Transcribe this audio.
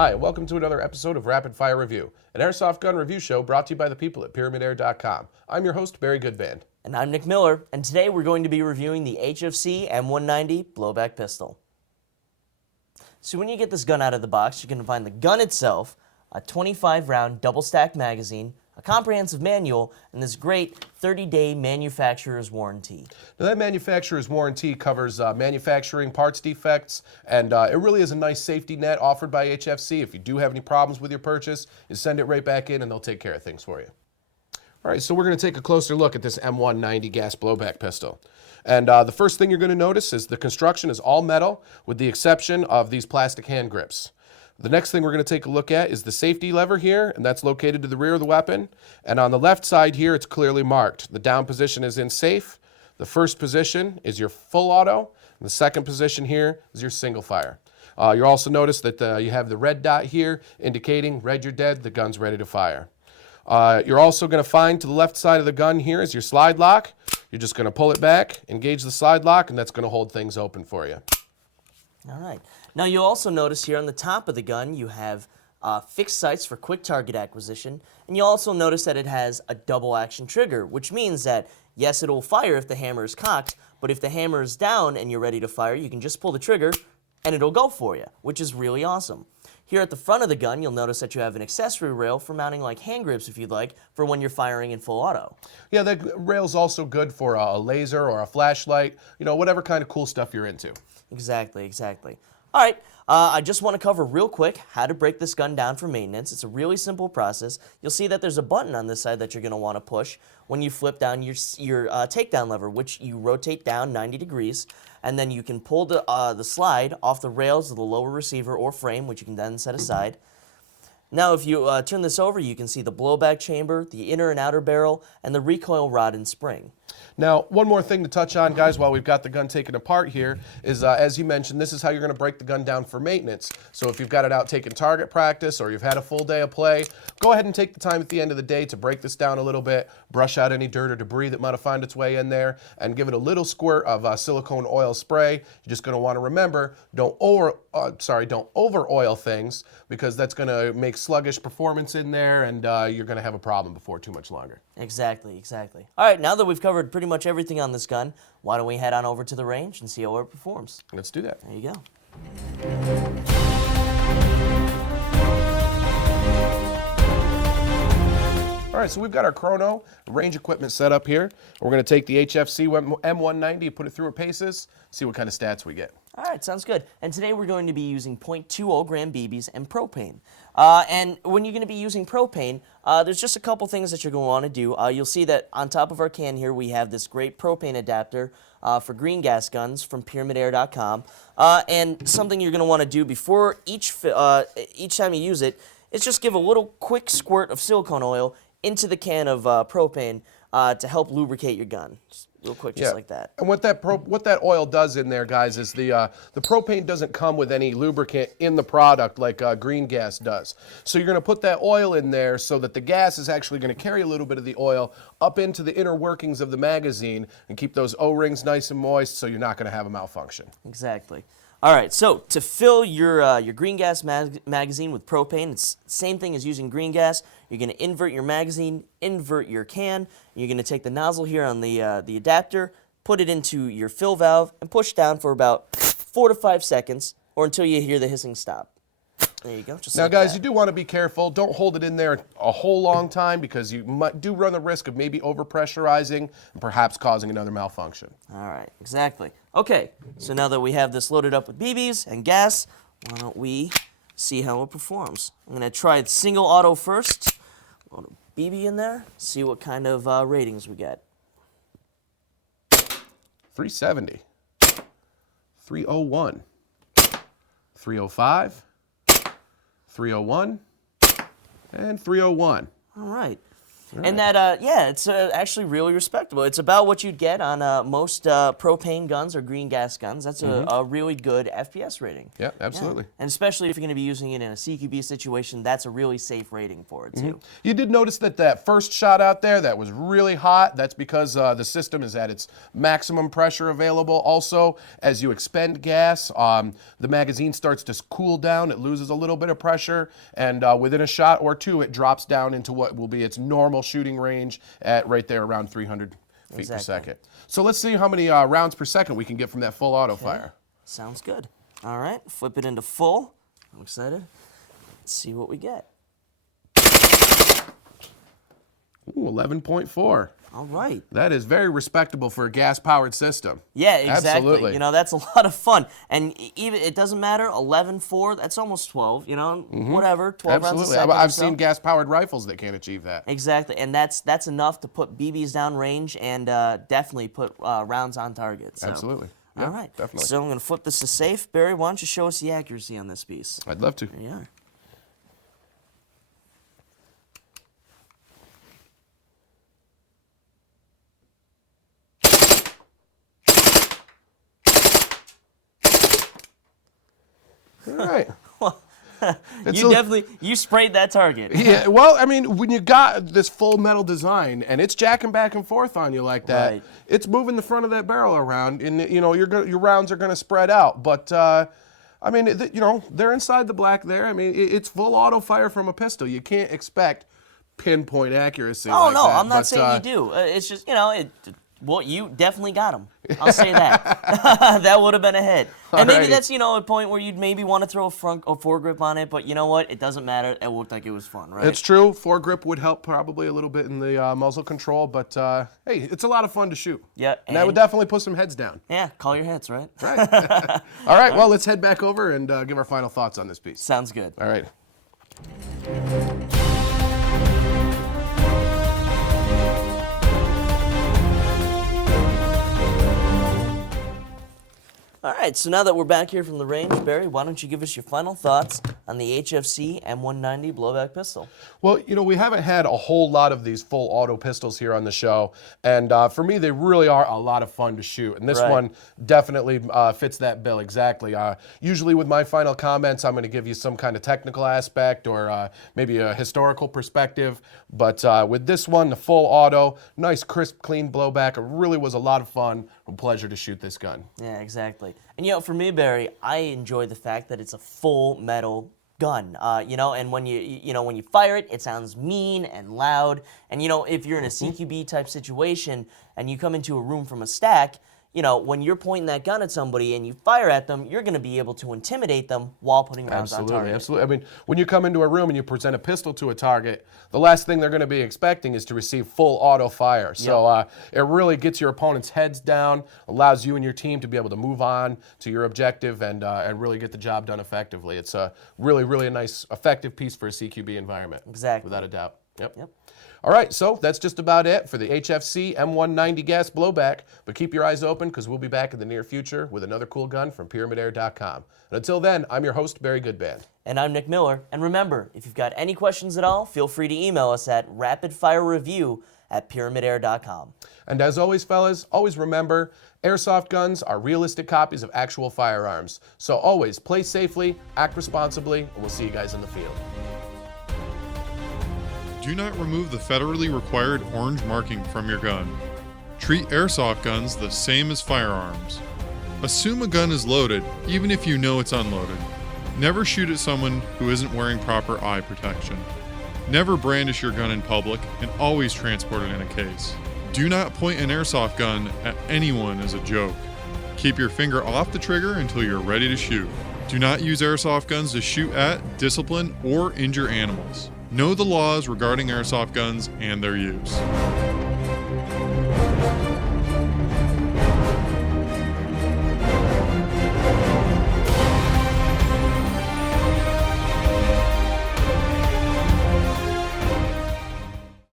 Hi, and welcome to another episode of Rapid Fire Review, an airsoft gun review show brought to you by the people at pyramydair.com. I'm your host, Barry Goodband. And I'm Nick Miller, and today we're going to be reviewing the HFC M190 blowback pistol. So when you get this gun out of the box, you're going to find the gun itself, a 25-round double-stack magazine, a comprehensive manual, and this great 30-day manufacturer's warranty. Now that manufacturer's warranty covers manufacturing parts defects, and it really is a nice safety net offered by HFC. If you do have any problems with your purchase, you send it right back in and they'll take care of things for you. All right, so we're going to take a closer look at this M190 gas blowback pistol. And the first thing you're going to notice is the construction is all metal with the exception of these plastic hand grips. The next thing we're going to take a look at is the safety lever here, and that's located to the rear of the weapon. And on the left side here, it's clearly marked. The down position is in safe. The first position is your full auto. And the second position here is your single fire. You'll also notice that you have the red dot here indicating red you're dead, the gun's ready to fire. You're also going to find to the left side of the gun here is your slide lock. You're just going to pull it back, engage the slide lock, and that's going to hold things open for you. All right. Now you'll also notice here on the top of the gun you have fixed sights for quick target acquisition, and you'll also notice that it has a double action trigger, which means that yes, it'll fire if the hammer is cocked, but if the hammer is down and you're ready to fire, you can just pull the trigger and it'll go for you, which is really awesome. Here at the front of the gun, you'll notice that you have an accessory rail for mounting like hand grips, if you'd like, for when you're firing in full auto. Yeah, that rail's also good for a laser or a flashlight, you know, whatever kind of cool stuff you're into. Exactly, exactly. All right, I just want to cover real quick how to break this gun down for maintenance. It's a really simple process. You'll see that there's a button on this side that you're going to want to push when you flip down your takedown lever, which you rotate down 90 degrees, and then you can pull the slide off the rails of the lower receiver or frame, which you can then set aside. Now, if you turn this over, you can see the blowback chamber, the inner and outer barrel, and the recoil rod and spring. Now, one more thing to touch on, guys, while we've got the gun taken apart here, is as you mentioned, this is how you're going to break the gun down for maintenance. So if you've got it out taking target practice or you've had a full day of play, go ahead and take the time at the end of the day to break this down a little bit, brush out any dirt or debris that might have found its way in there, and give it a little squirt of silicone oil spray. You're just going to want to remember, don't over oil things, because that's going to make sluggish performance in there, and you're going to have a problem before too much longer. Exactly, exactly. All right, now that we've covered pretty much everything on this gun, why don't we head on over to the range and see how it performs? Let's do that. There you go. All right, so we've got our chrono range equipment set up here. We're going to take the HFC M190, put it through our paces, see what kind of stats we get. All right, sounds good. And today we're going to be using 0.20 gram BBs and propane. And when you're going to be using propane, there's just a couple things that you're going to want to do. You'll see that on top of our can here, we have this great propane adapter for green gas guns from pyramydair.com. And something you're going to want to do before each time you use it is just give a little quick squirt of silicone oil into the can of propane to help lubricate your gun. Just real quick, just like that. And what that oil does in there, guys, is the propane doesn't come with any lubricant in the product like green gas does. So you're going to put that oil in there so that the gas is actually going to carry a little bit of the oil up into the inner workings of the magazine and keep those O-rings nice and moist, so you're not going to have a malfunction. Exactly. All right, so to fill your green gas magazine with propane, it's the same thing as using green gas. You're going to invert your magazine, invert your can. You're going to take the nozzle here on the adapter, put it into your fill valve, and push down for about 4 to 5 seconds, or until you hear the hissing stop. There you go. Just now, like guys, that. you do want to be careful. Don't hold it in there a whole long time, because you do run the risk of maybe overpressurizing and perhaps causing another malfunction. All right, exactly. Okay, so now that we have this loaded up with BBs and gas, why don't we see how it performs? I'm going to try single auto first. Load a BB in there, see what kind of ratings we get. 370, 301, 305, 301, and 301. All right. And that, yeah, it's actually really respectable. It's about what you'd get on most propane guns or green gas guns. That's a really good FPS rating. Yeah, absolutely. Yeah. And especially if you're going to be using it in a CQB situation, that's a really safe rating for it, too. You did notice that first shot out there that was really hot. That's because the system is at its maximum pressure available. Also, as you expend gas, the magazine starts to cool down. It loses a little bit of pressure, and within a shot or two, it drops down into what will be its normal shooting range at right there around 300 feet per second. So let's see how many rounds per second we can get from that full auto fire. Sounds good. All right, flip it into full. I'm excited. Let's see what we get. Ooh, 11.4. All right. That is very respectable for a gas-powered system. Yeah, exactly. Absolutely. You know, that's a lot of fun. And even it doesn't matter, 11.4, that's almost 12, you know, whatever, 12 rounds a second. I've seen gas-powered rifles that can't achieve that. Exactly, and that's enough to put BBs down range and definitely put rounds on target. So. Absolutely. Yeah, All right. definitely. So I'm going to flip this to safe. Barry, why don't you show us the accuracy on this piece? I'd love to. There you are. All right. You sprayed that target. Yeah, well, I mean, when you got this full metal design and it's jacking back and forth on you like that, Right. it's moving the front of that barrel around, and you know your rounds are going to spread out. But I mean, you know, they're inside the black there. I mean, it's full auto fire from a pistol. You can't expect pinpoint accuracy. Oh, like no, that. I'm not But, saying you do. It's just, you know, well, you definitely got him. I'll say that. That would have been a hit. And maybe Alrighty. that's, you know, a point where you'd maybe want to throw a foregrip on it, but you know what? It doesn't matter. It looked like it was fun, right? It's true. Foregrip would help probably a little bit in the muzzle control, but hey, it's a lot of fun to shoot. Yeah. And that would definitely put some heads down. Yeah, call your hits, right? Right. All right, well, let's head back over and give our final thoughts on this piece. Sounds good. All right. All right, so now that we're back here from the range, Barry, why don't you give us your final thoughts on the HFC M190 blowback pistol? Well, you know, we haven't had a whole lot of these full auto pistols here on the show, and for me, they really are a lot of fun to shoot, and this one definitely fits that bill exactly. Usually with my final comments, I'm going to give you some kind of technical aspect or maybe a historical perspective, but with this one, the full auto, nice, crisp, clean blowback, it really was a lot of fun, a pleasure to shoot this gun. Yeah, exactly. And you know, for me, Barry, I enjoy the fact that it's a full metal gun. You know, and when you fire it, it sounds mean and loud. And you know, if you're in a CQB type situation and you come into a room from a stack, you know, when you're pointing that gun at somebody and you fire at them, you're going to be able to intimidate them while putting rounds on target. Absolutely. I mean, when you come into a room and you present a pistol to a target, the last thing they're going to be expecting is to receive full auto fire. So it really gets your opponent's heads down, allows you and your team to be able to move on to your objective and really get the job done effectively. It's a really a nice, effective piece for a CQB environment. Exactly. Without a doubt. Yep. All right, so that's just about it for the HFC M190 gas blowback, but keep your eyes open because we'll be back in the near future with another cool gun from pyramydair.com. And until then, I'm your host, Barry Goodband. And I'm Nick Miller. And remember, if you've got any questions at all, feel free to email us at rapidfirereview@pyramydair.com. And as always, fellas, always remember, airsoft guns are realistic copies of actual firearms. So always play safely, act responsibly, and we'll see you guys in the field. Do not remove the federally required orange marking from your gun. Treat airsoft guns the same as firearms. Assume a gun is loaded, even if you know it's unloaded. Never shoot at someone who isn't wearing proper eye protection. Never brandish your gun in public, and always transport it in a case. Do not point an airsoft gun at anyone as a joke. Keep your finger off the trigger until you're ready to shoot. Do not use airsoft guns to shoot at, discipline, or injure animals. Know the laws regarding airsoft guns and their use.